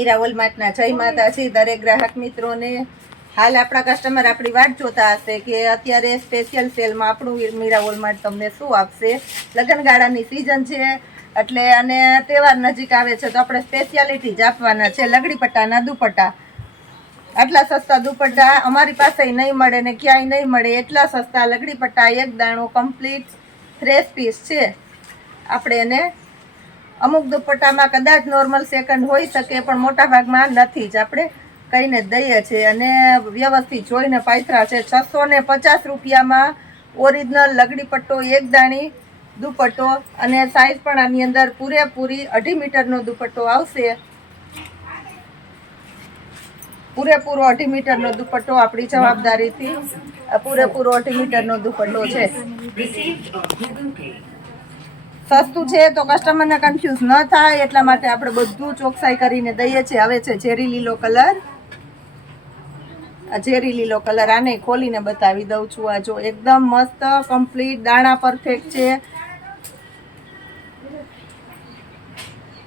મીરા વોલમાર્ટના જય માતાજી દરેક ગ્રાહક મિત્રોને। હાલ આપણા કસ્ટમર આપણી વાટ જોતા હશે કે અત્યારે સ્પેશિયલ સેલમાં આપણું મીરા વોલમાર્ટ તમને શું આપશે। લગ્નગાળાની સિઝન છે એટલે અને તહેવાર નજીક આવે છે તો આપણે સ્પેશિયાલિટી જ આપવાના છે। લગડી પટ્ટાના દુપટ્ટા, આટલા સસ્તા દુપટ્ટા અમારી પાસે નહીં મળે ને ક્યાંય નહીં મળે, એટલા સસ્તા લગડી પટ્ટા, એક દાણો કમ્પ્લીટ ફ્રેશ પીસ છે। આપણે એને અમુક દુપટ્ટામાં કદાચ નોર્મલ સેકન્ડ હોઈ શકે પણ મોટા ભાગમાં નથી જ, આપણે કહીને દઈએ છીએ અને વ્યવસ્થિત જોઈને પાથરા છે। 650 રૂપિયામાં ઓરિજિનલ લગડી પટ્ટો, એક દાણી દુપટ્ટો અને સાઈઝ પણ આની અંદર પૂરેપૂરી 2.5 મીટરનો દુપટ્ટો આવશે। પૂરેપૂરો 2.5 મીટરનો દુપટ્ટો આપણી જવાબદારીથી, પૂરેપૂરો 2.5 મીટરનો દુપટ્ટો છે। સસ્તું છે તો કસ્ટમરને કન્ફ્યુઝ ન થાય એટલા માટે આપણે બધું ચોકસાઈ કરીને દઈએ છીએ। હવે છે ઝેરી લીલો કલર, આ ઝેરી લીલો કલર, આને ખોલીને બતાવી દઉં છું। આ જો એકદમ મસ્ત કમ્પ્લીટ દાણા પરફેક્ટ છે।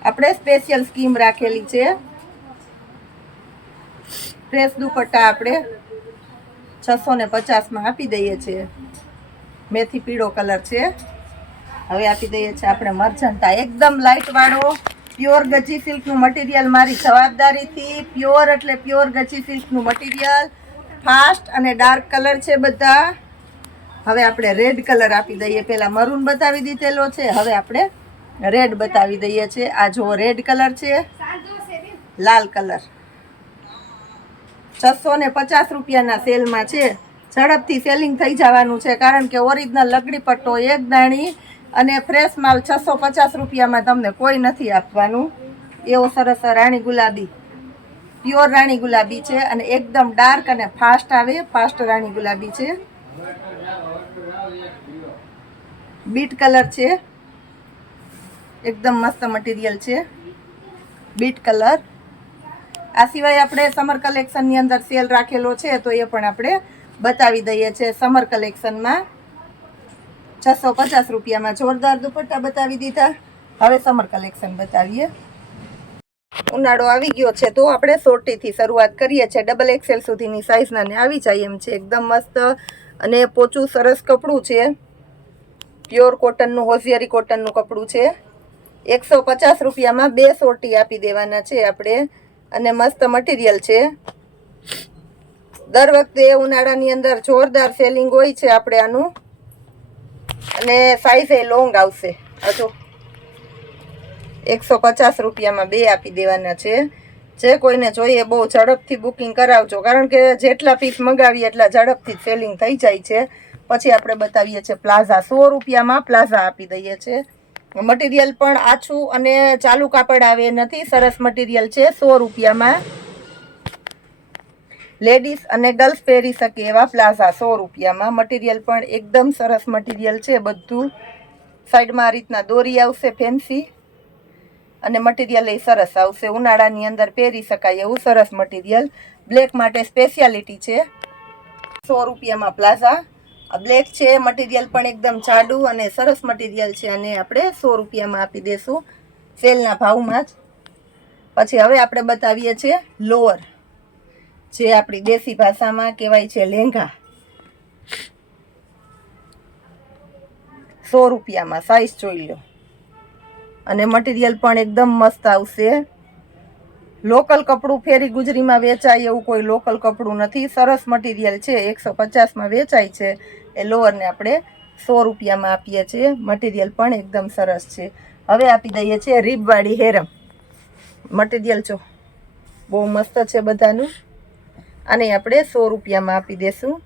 આપણે સ્પેશિયલ સ્કીમ રાખેલી છે। ફ્રેશ દુપટ્ટા આપણે 650માં આપી દઈએ છીએ। મેથી પીળો કલર છે। હવે આપી દઈએ છીએ આપણે મરજન્ટા, એકદમ લાઇટ વાળો પ્યોર ગજી સિલ્કનું મટીરિયલ, મારી જવાબદારીથી પ્યોર એટલે પ્યોર ગજી સિલ્કનું મટીરિયલ, ફાસ્ટ અને ડાર્ક કલર છે બધા। હવે આપણે રેડ કલર આપી દઈએ, પહેલા મરૂન બતાવી દીધેલો છે, હવે આપણે રેડ બતાવી દઈએ છીએ। આ જો રેડ કલર છે, લાલ કલર 650 રૂપિયાના સેલમાં છે। ઝડપથી સેલિંગ થઈ જવાનું છે કારણ કે ઓરિજિનલ લગડી પટ્ટો, એક દાણી અને ફ્રેશ માલ 650 રૂપિયામાં તમને કોઈ નથી આપવાનું। એવો સરસ રાણી ગુલાબી, પ્યોર રાણી ગુલાબી છે અને એકદમ ડાર્ક અને ફાસ્ટ આવે, ફાસ્ટ રાણી ગુલાબી છે। બીટ કલર છે, એકદમ મસ્ત મટીરિયલ છે, બીટ કલર। આ સિવાય આપણે સમર કલેક્શનની અંદર સેલ રાખેલો છે તો એ પણ આપણે બતાવી દઈએ છીએ। સમર કલેક્શનમાં 650 રૂપિયામાં જોરદાર દુપટ્ટા બતાવી દીધા। હવે સમર કલેક્શન બતાવીએ। ઉનાળો આવી ગયો છે તો આપણે સોટીથી શરૂઆત કરીએ છીએ। ડબલ XL સુધીની સાઇઝના ને આવી જાય એમ છે। એકદમ મસ્ત અને પોચું સરસ કપડું છે, પ્યોર કોટનનું, હોશિયારી કોટનનું કપડું છે। 150 રૂપિયામાં 2 સોટી આપી દેવાના છે આપણે અને મસ્ત મટીરિયલ છે। દર વખતે ઉનાળાની અંદર જોરદાર સેલિંગ હોય છે આપણે આનું અને સાઈઝ એ લોંગ આવશે। આ જો 150 રૂપિયામાં 2 આપી દેવાના છે। જે કોઈને જોઈએ બહુ ઝડપથી બુકિંગ કરાવજો કારણ કે જેટલા પીસ મંગાવીએ એટલા ઝડપથી સેલિંગ થઈ જાય છે। પછી આપણે બતાવીએ છીએ પ્લાઝા, 100 રૂપિયામાં પ્લાઝા આપી દઈએ છીએ। મટીરિયલ પણ આછું અને ચાલુ કાપડ આવે નથી, સરસ મટીરિયલ છે। 100 રૂપિયામાં લેડીઝ અને ગર્લ્સ પહેરી શકે એવા પ્લાઝા 100 રૂપિયામાં। મટીરિયલ પણ એકદમ સરસ મટીરિયલ છે બધું। સાઈડમાં આ રીતના દોરી આવશે ફેન્સી અને મટીરિયલ એ સરસ આવશે, ઉનાળાની અંદર પહેરી શકાય એવું સરસ મટીરિયલ। બ્લેક માટે સ્પેશિયાલિટી છે। 100 રૂપિયામાં પ્લાઝા, આ બ્લેક છે, મટીરિયલ પણ એકદમ જાડું અને સરસ મટીરિયલ છે અને આપણે 100 રૂપિયામાં આપી દેશું સેલના ભાવમાં જ। પછી હવે આપણે બતાવીએ છીએ લોઅર, જે આપણી દેશી ભાષામાં કહેવાય છે લેંઘા। 100 રૂપિયામાં, સાઈઝ જોઈ લો અને મટીરિયલ પણ એકદમ મસ્ત આવશે। લોકલ કપડું ફેરી ગુજરીમાં વેચાય એવું કોઈ લોકલ કપડું નથી, સરસ મટીરિયલ છે। 150માં વેચાય છે એ લોઅરને આપણે 100 રૂપિયામાં આપીએ છીએ। મટીરિયલ પણ એકદમ સરસ છે। હવે આપી દઈએ છીએ રીબવાળી હેરમ, મટીરિયલ જો બહુ મસ્ત છે બધાનું। આને આપણે 100 રૂપિયામાં આપી દેશું।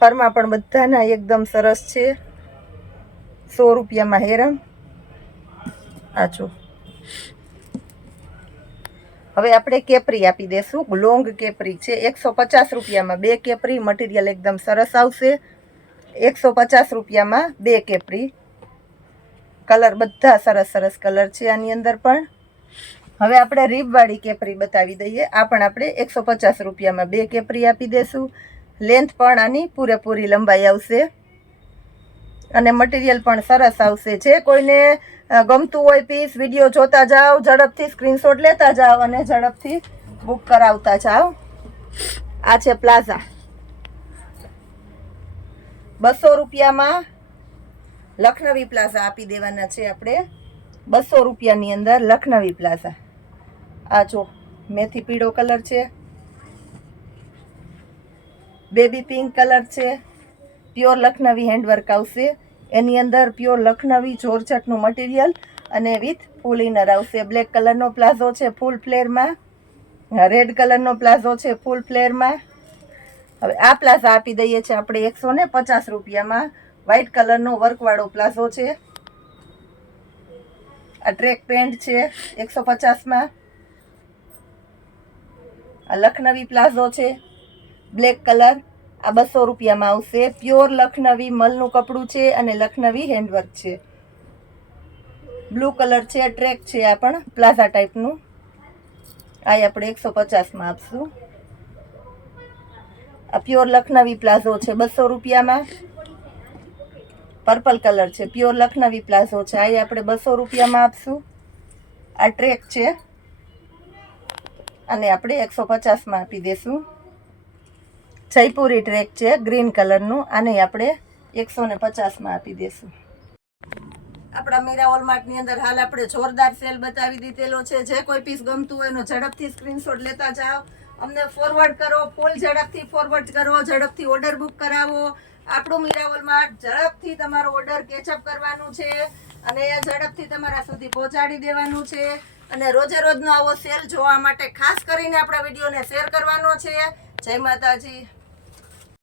ફરમાં પણ બધાના એકદમ સરસ છે। 100 રૂપિયામાં હેરમ, આ જો। હવે આપણે કેપરી આપી દેશું, લોંગ કેપરી છે। 150 રૂપિયામાં 2 કેપરી, મટીરિયલ એકદમ સરસ આવશે। 150 રૂપિયામાં 2 કેપરી, કલર બધા સરસ સરસ કલર છે આની અંદર પણ। હવે આપણે રીબવાળી કેપરી બતાવી દઈએ। આ પણ આપણે 150 રૂપિયામાં 2 કેપરી આપી દેશું। લેન્થ પણ આની પૂરેપૂરી લંબાઈ આવશે। અને મટીરિયલ પણ સરસ આવશે. જે કોઈને ગમતું હોય પીસ વિડીયો જોતા જાઓ, ઝડપથી સ્ક્રીનશોટ લેતા જાઓ અને ઝડપથી બુક કરાવતા જાઓ. આ છે પ્લાઝા. 200 રૂપિયામાં લખનવી પ્લાઝા આપી દેવાના છે આપણે. 200 રૂપિયાની અંદર લખનવી પ્લાઝા. આ જો મેથી પીળો કલર છે, બેબી પિંક કલર છે, પ્યોર લખનવી હેન્ડવર્ક આવશે. એની અંદર પ્યોર લખનવી જોર્જટનું મટીરિયલ અને વિથ ફૂલ ઇનર આવશે. બ્લેક કલરનો પ્લાઝો છે ફૂલ ફ્લેરમાં, રેડ કલરનો પ્લાઝો છે ફૂલ ફ્લેરમાં. હવે આ પ્લાઝા આપી દઈએ છીએ આપણે 150 રૂપિયામાં. વ્હાઇટ કલરનો વર્કવાળો પ્લાઝો છે. આ ટ્રેક પેન્ટ છે 150માં. આ લખનવી પ્લાઝો છે બ્લેક કલર, આ 200 રૂપિયામાં આવશે. પ્યોર લખનવી મલનું કપડું છે અને લખનવી હેન્ડવર્ક છે. બ્લુ કલર છે, ટ્રેક છે, આ પણ પ્લાઝા ટાઈપનું. આ આપણે 150માં આપશું. આ પ્યોર લખનવી પ્લાઝો છે 200 રૂપિયામાં. પર્પલ કલર છે, પ્યોર લખનવી પ્લાઝો છે, આ આપણે 200 રૂપિયામાં આપશું. આ ટ્રેક છે અને આપણે 150માં આપી દઈશું. જયપુરી ટ્રેક છે ગ્રીન કલરનું, આને આપણે 150માં આપી દઈશું. આપણા મીરા હોલમાર્ટની અંદર હાલ આપણે જોરદાર સેલ બતાવી દીધેલો છે. જે કોઈ પીસ ગમતું હોય એનો ઝડપથી સ્ક્રીનશોટ લેતા જાઓ, અમને ફોરવર્ડ કરો, ફૂલ ઝડપથી ફોરવર્ડ કરો, ઝડપથી ઓર્ડર બુક કરાવો. આપણું મીરા હોલમાર્ટ ઝડપથી તમારો ઓર્ડર કેચઅપ કરવાનું છે અને ઝડપથી તમારા સુધી પહોંચાડી દેવાનું છે. અને રોજે રોજનો આવો સેલ જોવા માટે ખાસ કરીને આપણા વિડીયોને શેર કરવાનો છે. જય માતાજી.